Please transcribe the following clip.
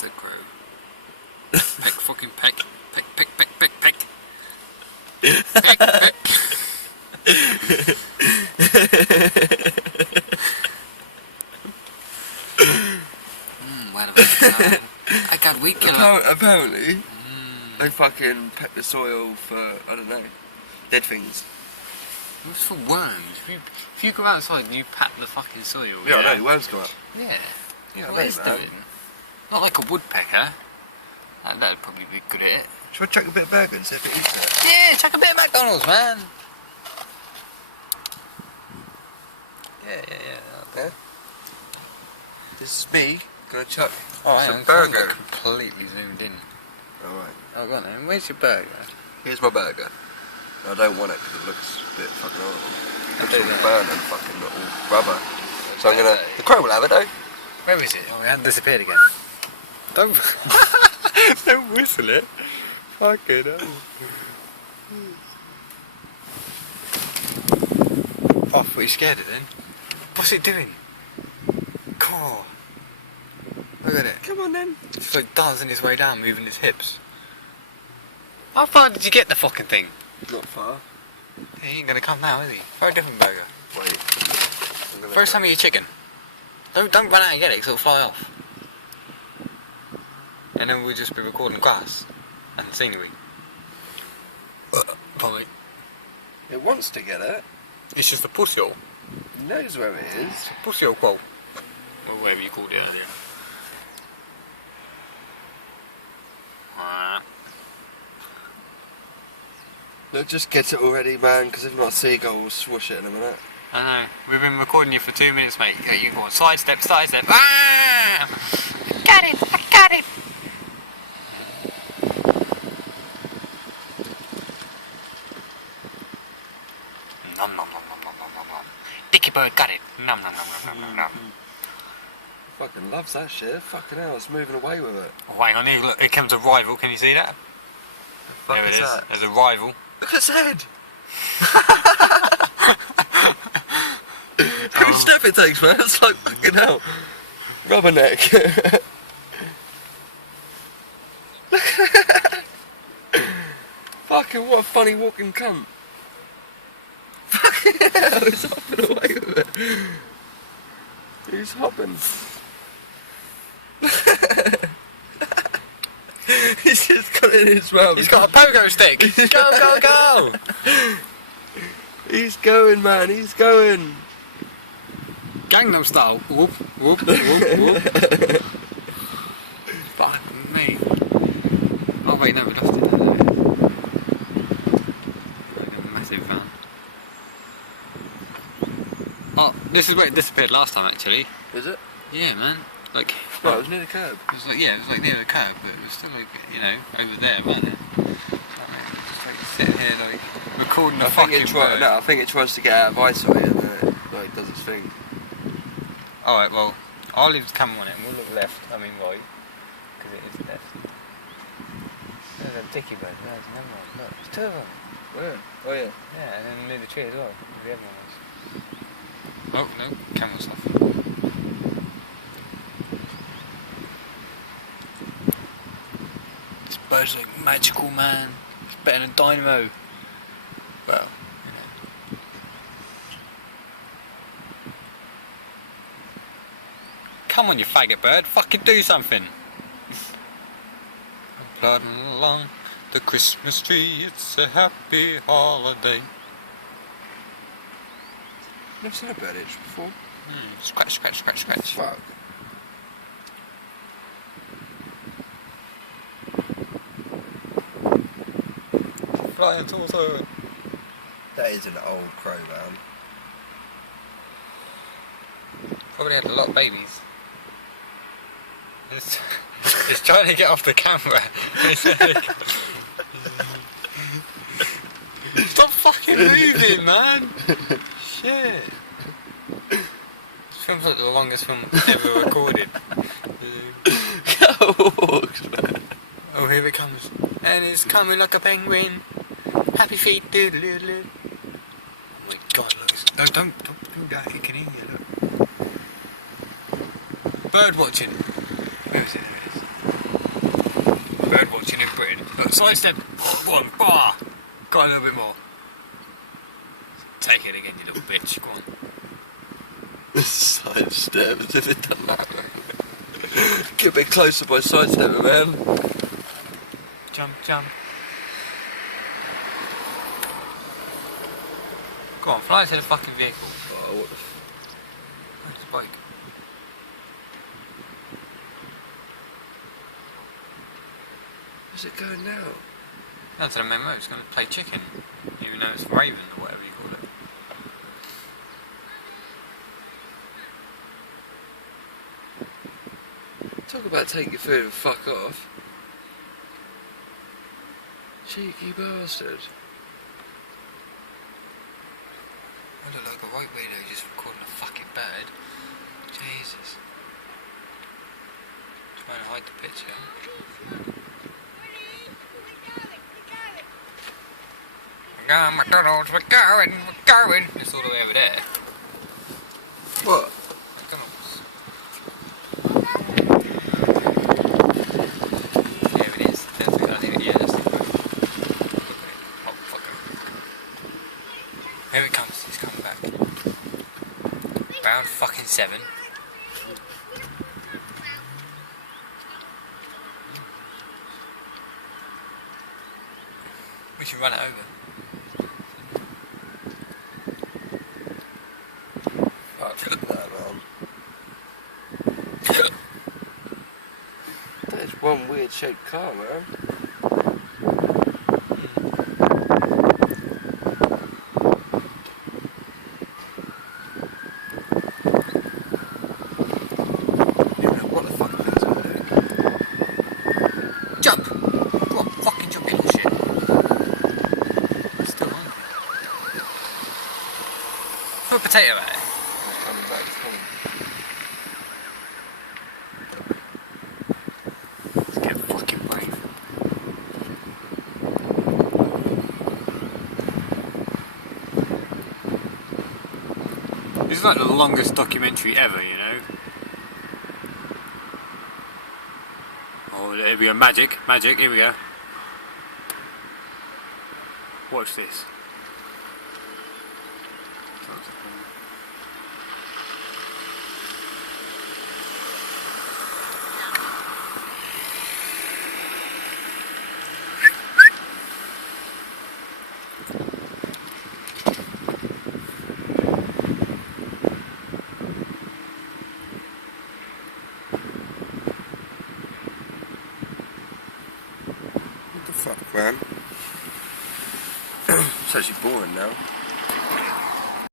the crow. Peck, fucking peck. Peck, peck, peck, peck, peck. Peck, peck. What about that? I got weed killer. Apparently, they fucking peck the soil for, I don't know, dead things. It's for worms. If you go outside and you pat the fucking soil. Yeah, I know, worms come up. Yeah. Yeah, What is doing? Not like a woodpecker. That'd probably be good at it. Should I chuck a bit of burger and see if it eats it? Yeah, chuck a bit of McDonalds, man. Yeah. Okay. This is me gonna chuck some burger. Completely zoomed in. Alright. Oh, go on then. Where's your burger? Here's my burger. I don't want it because it looks a bit fucking horrible. It's do all that. burn and fucking all rubber. So I'm gonna... The crow will have it though. Where is it? Oh, it hadn't disappeared again. Don't... Don't whistle it. Fucking hell. Oh, I thought you scared it then. What's it doing? God. Look at it. Come on then. It's like dancing its way down, moving its hips. How far did you get the fucking thing? Not far. He ain't gonna come now, is he? Throw a different burger. Wait. Throw some of your chicken. Don't run out and get it, because it'll fly off. And then we'll just be recording grass and scenery. Probably. It wants to get it. It's just a pussy hole. It knows where it is. It's a pussy hole quote. Or whatever you called it earlier. Look, just get it already, man, because if not, Seagull will swoosh it in a minute. I know. We've been recording you for 2 minutes, mate. You go on. Sidestep, sidestep. Ah! Got it! I got it! Nom nom nom nom nom nom nom nom. Dikie bird got it. Nom nom nom nom nom nom. Fucking loves that shit. Fucking hell, it's moving away with it. Oh, hang on, here, look, here comes a rival. Can you see that? Fuck There it is. that? There's a rival. Look at his head! How many step it takes, man? It's like fucking hell. Rubberneck. Fucking what a funny walking cunt. Fucking hell, he's hopping away with it. He's hopping. He's just got it in his mouth. He's got a pogo stick. Go, go, go! He's going, man. He's going. Gangnam Style. Whoop, whoop, whoop, whoop. Fuck me. Oh wait, no, we lost it. Massive fan. Oh, this is where it disappeared last time, actually. Is it? Yeah, man. Like, Well, it was near the curb. it was like, yeah, it was like near the curb, but it was still like, you know, over there, wasn't it? Just like sitting here, like recording a fucking bird. No, I think it tries to get out of eyesight and then it like does its thing. Alright, well, I'll leave the camera on it and we'll look left, I mean right, because it is left. There's a Dikie bird, there's another one, look, there's two of them. Where? Oh yeah. Yeah, and then near the tree as well, where the other one was. Oh, no, camera's off. This bird's like magical, man. It's better than Dynamo. Well, you know. Come on, you faggot bird, fucking do something. Plodding along the Christmas tree, it's a happy holiday. Never seen a bird itch before. Scratch, scratch, scratch, scratch. Fuck. Flying torso. That is an old crow, man. Probably had a lot of babies. It's trying to get off the camera. Stop fucking moving, man! Shit. This film's like the longest film ever recorded. Oh, here it comes. And it's coming like a penguin. Happy feet, doodle doodle. Oh my god, look. No, don't do that, it can hear you, look. Bird watching. Where is it? There it is. Look, sidestep. Go on, bar. Got a little bit more. Take it again, you little bitch. Go on. Sidestep, as if it done that. Get a bit closer by sidestepping, man. Jump, jump. Go on, fly into the fucking vehicle. Oh, what the It's a bike. Where's it going now? Down to the memo, it's going to play chicken. Even though it's Raven or whatever you call it. Talk about take your food and fuck off. Cheeky bastard. I look like a white weirdo just recording a fucking bird. Jesus. Trying to hide the picture. We're going, McDonalds, we're going. It's all the way over there. What? McDonalds. There it is. That's the kind of yeah, that's the oh, fucker. Here it comes, he's coming back. Round fucking 7. We should run it over. That is one weird shaped car, man. What the fuck is this one doing? Jump! Go on, fucking jump, you little shit. Still hungry. Throw a potato at it. It's coming back, it's coming. Let's get fucking brave. This is like the longest documentary ever, you know? Oh, here we go. Magic, here we go. Watch this. What the fuck, man? It's actually boring now.